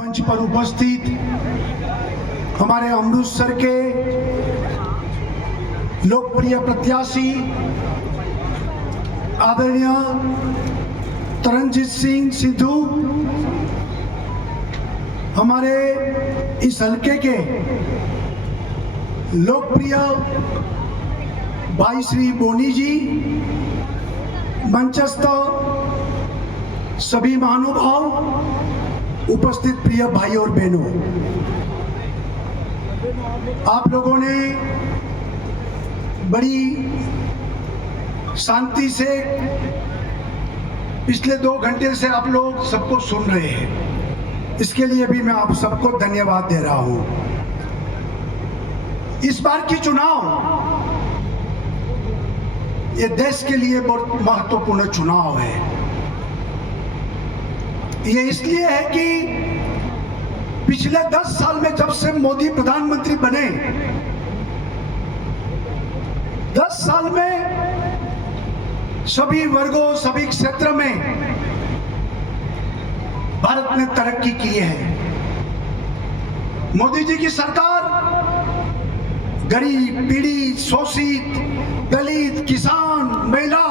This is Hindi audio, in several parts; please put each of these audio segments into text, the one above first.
मंच पर उपस्थित हमारे अमृतसर के लोकप्रिय प्रत्याशी आदरणीय तरनजीत सिंह सिद्धू, हमारे इस हलके के लोकप्रिय भाई श्री बोनी जी, मंचस्थ सभी महानुभाव, उपस्थित प्रिय भाई और बहनों, आप लोगों ने बड़ी शांति से पिछले 2 घंटे से आप लोग सबको सुन रहे हैं, इसके लिए भी मैं आप सबको धन्यवाद दे रहा हूं। इस बार की चुनाव ये देश के लिए बहुत महत्वपूर्ण चुनाव है। ये इसलिए है कि पिछले 10 साल में जब से मोदी प्रधानमंत्री बने, 10 साल में सभी वर्गों, सभी क्षेत्र में भारत ने तरक्की की है। मोदी जी की सरकार गरीब, पीड़ित, शोषित, दलित, किसान, महिला,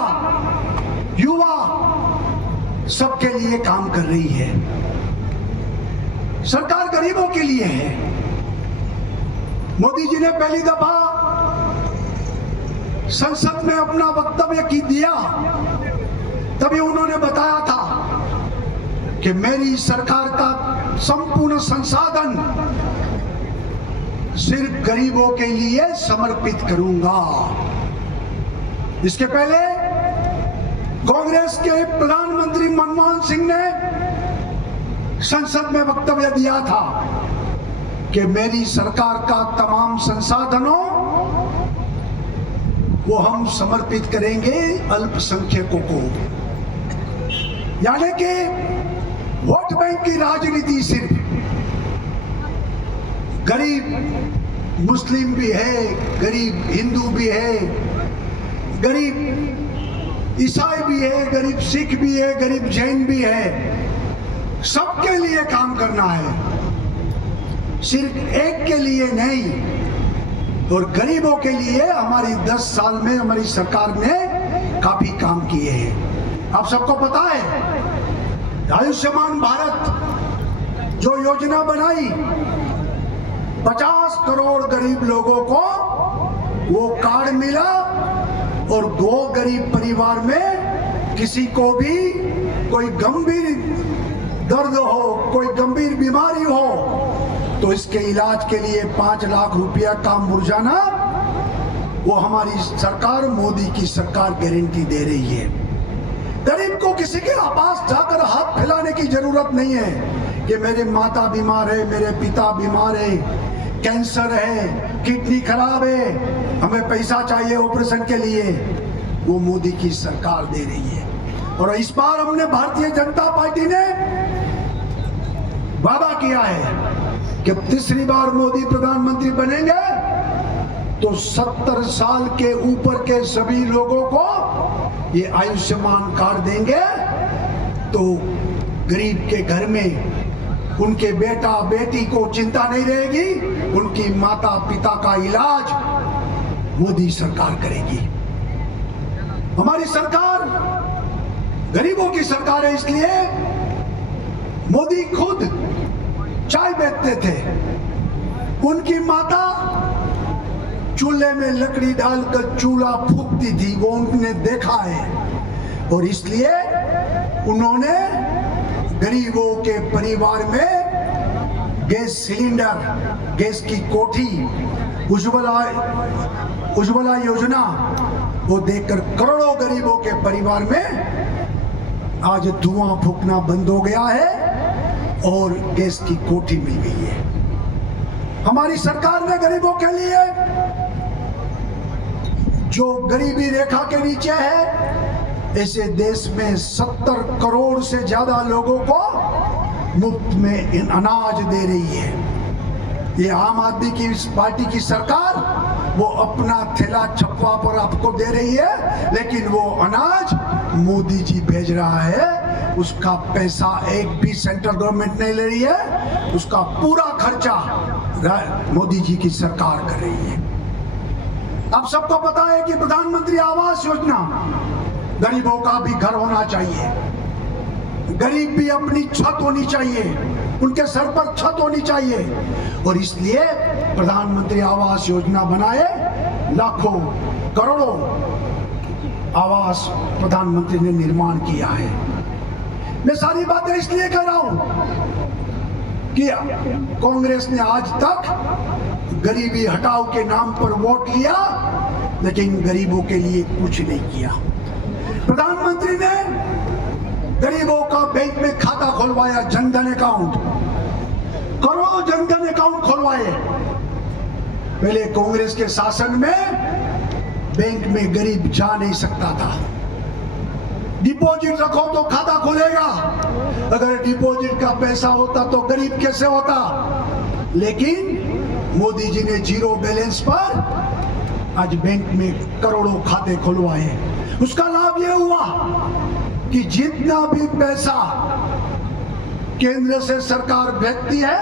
युवा सबके लिए काम कर रही है। सरकार गरीबों के लिए है। मोदी जी ने पहली दफा संसद में अपना वक्तव्य दिया, तभी उन्होंने बताया था कि मेरी सरकार का संपूर्ण संसाधन सिर्फ गरीबों के लिए समर्पित करूंगा। इसके पहले कांग्रेस के प्रधानमंत्री मनमोहन सिंह ने संसद में वक्तव्य दिया था कि मेरी सरकार का तमाम संसाधनों वो हम समर्पित करेंगे अल्पसंख्यकों को। यानी कि वोट बैंक की राजनीति सिर्फ गरीब मुस्लिम भी है, गरीब हिंदू भी है, गरीब ईसाई भी है, गरीब सिख भी है, गरीब जैन भी है, सबके लिए काम करना है, सिर्फ एक के लिए नहीं। और गरीबों के लिए हमारी 10 साल में हमारी सरकार ने काफी काम किए हैं। आप सबको पता है आयुष्मान भारत जो योजना बनाई, 50 करोड़ गरीब लोगों को वो कार्ड मिला, और 2 गरीब परिवार में किसी को भी कोई गंभीर दर्द हो, कोई गंभीर बीमारी हो, तो इसके इलाज के लिए 5 लाख रुपया का मुर्जाना वो हमारी सरकार, मोदी की सरकार गारंटी दे रही है। गरीब को किसी के पास जाकर हाथ फैलाने की जरूरत नहीं है कि मेरे माता बीमार है, मेरे पिता बीमार है, कैंसर है, किडनी खराब है, हमें पैसा चाहिए ऑपरेशन के लिए। वो मोदी की सरकार दे रही है। और इस बार हमने भारतीय जनता पार्टी ने वादा किया है कि तीसरी बार मोदी प्रधानमंत्री बनेंगे तो 70 साल के ऊपर के सभी लोगों को ये आयुष्मान कार्ड देंगे। तो गरीब के घर में उनके बेटा बेटी को चिंता नहीं रहेगी, उनकी माता पिता का इलाज मोदी सरकार करेगी। हमारी सरकार गरीबों की सरकार है, इसलिए मोदी खुद चाय बेचते थे, उनकी माता चूल्हे में लकड़ी डालकर चूल्हा फूंकती थी, वो उन्होंने देखा है। और इसलिए उन्होंने गरीबों के परिवार में गैस सिलेंडर, गैस की कोठी, उज्ज्वला योजना वो देकर करोड़ों गरीबों के परिवार में आज धुआं फूकना बंद हो गया है और गैस की कोठी मिल गई है। हमारी सरकार ने गरीबों के लिए, जो गरीबी रेखा के नीचे है, ऐसे देश में 70 करोड़ से ज्यादा लोगों को मुफ्त में अनाज दे रही है। ये आम आदमी की पार्टी की सरकार वो अपना थैला छप्पा पर आपको दे रही है, लेकिन वो अनाज मोदी जी भेज रहा है उसका पैसा एक भी सेंट्रल गवर्नमेंट नहीं ले रही है, उसका पूरा खर्चा मोदी जी की सरकार कर रही है। अब सबको पता है कि प्रधानमंत्री आवास योजना, गरीबों का भी घर होना चाहिए, गरीब भी अपनी छत होनी चाहिए, उनके सर पर छत होनी चाहिए, और इसलिए प्रधानमंत्री आवास योजना बनाए। लाखों करोड़ों आवास प्रधानमंत्री ने निर्माण किया है। मैं सारी बातें इसलिए कह रहा हूं कि कांग्रेस ने आज तक गरीबी हटाओ के नाम पर वोट लिया, लेकिन गरीबों के लिए कुछ नहीं किया। प्रधानमंत्री ने गरीबों का बैंक में खाता खुलवाया, जनधन अकाउंट, करोड़ों जनधन अकाउंट खुलवाए। पहले कांग्रेस के शासन में बैंक में गरीब जा नहीं सकता था। डिपॉजिट रखो तो खाता खुलेगा, अगर डिपॉजिट का पैसा होता तो गरीब कैसे होता। लेकिन मोदी जी ने जीरो बैलेंस पर आज बैंक में करोड़ों खाते खुलवाए। उसका लाभ यह हुआ कि जितना भी पैसा केंद्र से सरकार भेजती है,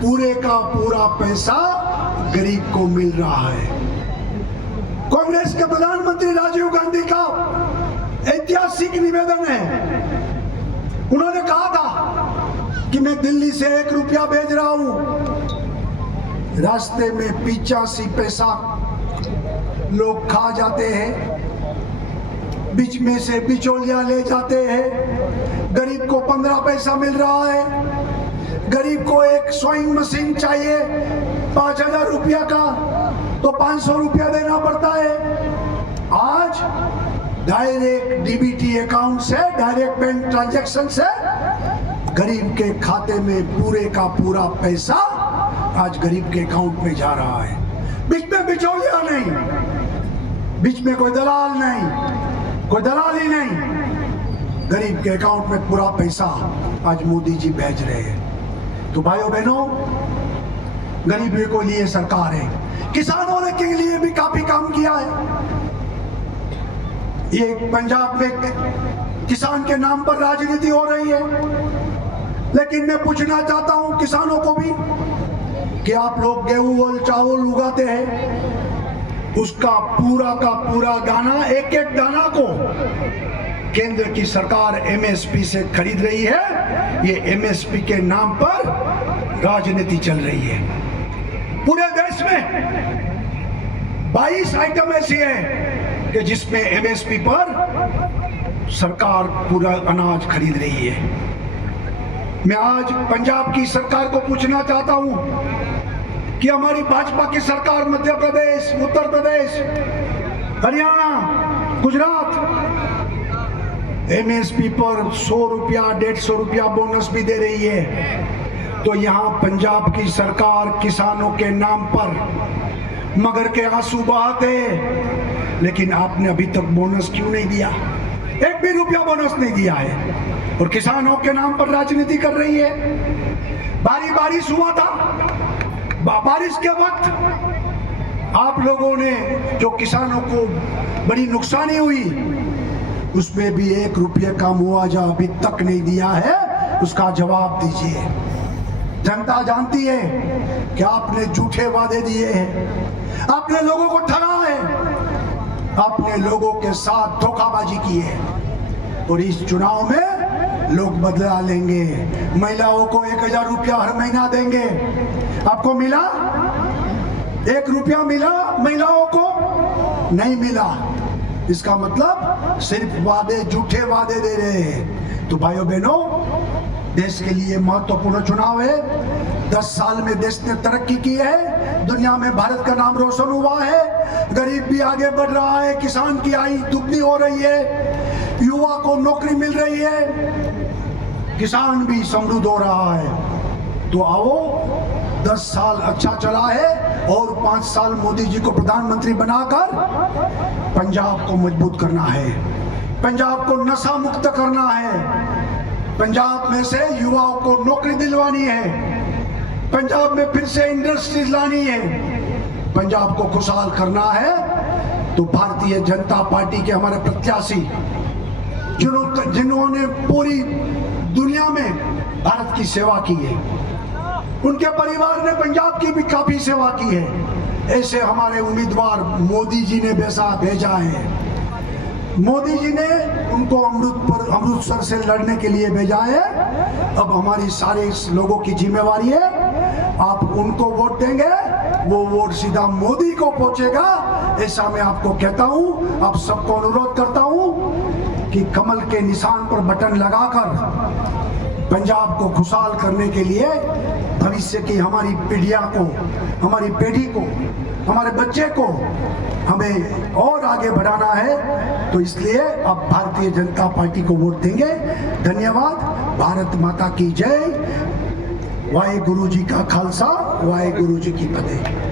पूरे का पूरा पैसा गरीब को मिल रहा है। कांग्रेस के प्रधानमंत्री राजीव गांधी का ऐतिहासिक निवेदन है। उन्होंने कहा था कि मैं दिल्ली से 1 रुपया भेज रहा हूं, रास्ते में 85 पैसा लोग खा जाते हैं, बीच में से बिचौलिया ले जाते हैं, गरीब को 15 पैसा मिल रहा है। गरीब को एक सोइंग मशीन चाहिए 5000 रुपया का, तो 500 रुपया देना पड़ता है। आज डायरेक्ट डीबीटी अकाउंट से, डायरेक्ट बैंक ट्रांजैक्शन से गरीब के खाते में पूरे का पूरा पैसा आज गरीब के अकाउंट में जा रहा है। बीच में बिचौलिया नहीं, बीच में कोई दलाल नहीं, कोई दलाली नहीं, गरीब के अकाउंट में पूरा पैसा आज मोदी जी भेज रहे हैं। तो भाइयों बहनों, गरीबों को लिए सरकार है, किसानों ने के लिए भी काफी काम किया है। ये पंजाब में किसान के नाम पर राजनीति हो रही है, लेकिन मैं पूछना चाहता हूं किसानों को भी कि आप लोग गेहूं और चावल उगाते हैं, उसका पूरा का पूरा दाना, एक एक दाना को केंद्र की सरकार एमएसपी से खरीद रही है। ये एमएसपी के नाम पर राजनीति चल रही है। पूरे देश में 22 आइटम ऐसी है कि जिसमें एमएसपी पर सरकार पूरा अनाज खरीद रही है। मैं आज पंजाब की सरकार को पूछना चाहता हूं कि हमारी भाजपा की सरकार मध्य प्रदेश, उत्तर प्रदेश, हरियाणा, गुजरात एमएसपी पर 100 रुपया, 150 रुपया बोनस भी दे रही है। तो यहाँ पंजाब की सरकार किसानों के नाम पर मगर के आंसू बहाते, लेकिन आपने अभी तक बोनस क्यों नहीं दिया? एक भी रुपया बोनस नहीं दिया है और किसानों के नाम पर राजनीति कर रही है। बारिश हुआ था, बारिश के वक्त आप लोगों ने जो किसानों को बड़ी नुकसानी हुई, उसमें भी 1 रुपये का मुआवजा अभी तक नहीं दिया है। उसका जवाब दीजिए। जनता जानती है कि आपने झूठे वादे दिए हैं, आपने लोगों को ठगा है, आपने लोगों के साथ धोखाबाजी की है, और इस चुनाव में लोग बदला लेंगे। महिलाओं को 1000 रुपया हर महीना देंगे। आपको मिला? 1 रुपया मिला महिलाओं को? नहीं मिला। इसका मतलब सिर्फ वादे, झूठे वादे दे रहे हैं। तो भाइयों बहनों, देश के लिए महत्वपूर्ण चुनाव है। 10 साल में देश ने तरक्की की है, दुनिया में भारत का नाम रोशन हुआ है, गरीब भी आगे बढ़ रहा है, किसान की आय दुगनी हो रही है, युवा को नौकरी मिल रही है, किसान भी समृद्ध हो रहा है। तो आओ, 10 साल अच्छा चला है और 5 साल मोदी जी को प्रधानमंत्री बनाकर पंजाब को मजबूत करना है, पंजाब को नशा मुक्त करना है, पंजाब में से युवाओं को नौकरी दिलवानी है, पंजाब में फिर से इंडस्ट्रीज लानी है, पंजाब को खुशहाल करना है। तो भारतीय जनता पार्टी के हमारे प्रत्याशी जिन्होंने पूरी दुनिया में भारत की सेवा की है, उनके परिवार ने पंजाब की भी काफी सेवा की है। ऐसे हमारे उम्मीदवार मोदी जी ने भेजा है। मोदी जी ने उनको अमृतसर से लड़ने के लिए भेजा है। अब हमारी सारे लोगों की जिम्मेवारी है, आप उनको वोट देंगे, वो वोट सीधा मोदी को पहुंचेगा। ऐसा मैं आपको कहता हूं, आप सबको अनुरोध करता हूं कि कमल के निशान पर बटन लगाकर पंजाब को खुशहाल करने के लिए, भविष्य की हमारी पीढ़ियां को, हमारी पीढ़ी को, हमारे बच्चे को हमें और आगे बढ़ाना है। तो इसलिए अब भारतीय जनता पार्टी को वोट देंगे। धन्यवाद। भारत माता की जय। वाहे गुरु जी का खालसा, वाहे गुरु जी की फतेह।